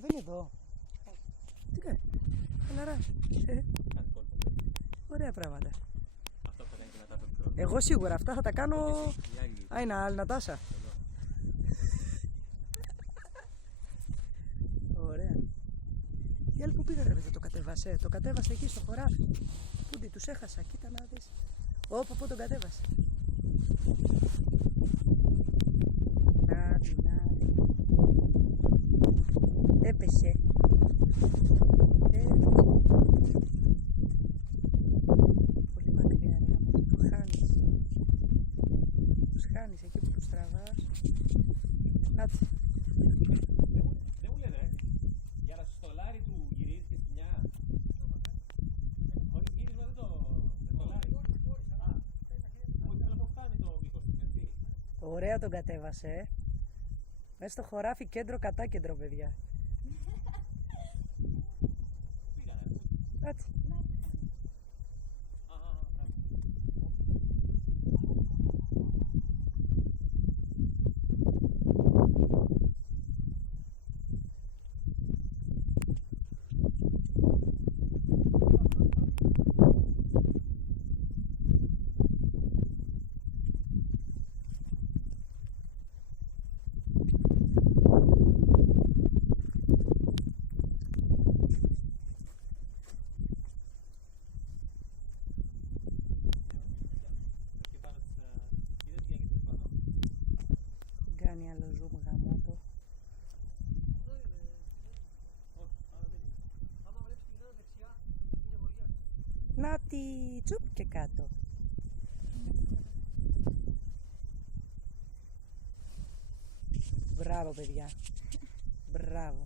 κατεβαίνει εδώ. Τι κάνει, χαλαρά. Ωραία πράγματα. Αυτό θα κάνει και μετά το χρόνο. Εγώ σίγουρα αυτά θα τα κάνω. Α, είναι άλλη Νατάσα. Ωραία. Οι άλλοι που πήγανε δεν το κατέβασε. Το κατέβασε εκεί στο χωράφι. Πούντι, τους έχασα. Κοίτα να δεις. Όπου τον κατέβασε. Να δει. Έπεσε. Πολύ μακριά είναι όμως. Το χάνεις. Τους χάνεις εκεί που τους τραβάς. Κάτσε. Δεν μου λέτε, για να στο στολάρι του γυρίζει και σκοινιά. Όχι, γύρισμα δεν το στολάρι. Όχι, δεν έχω φτάνει το μήκος του, έτσι. Ωραία τον κατέβασε. Μέσα στο χωράφι κέντρο κατά κέντρο, παιδιά. Πήγανε. Κάτσε. Κάνει άλλο zoom γαμότο. Να τη τσουπ και κάτω. Μπράβο παιδιά. Μπράβο.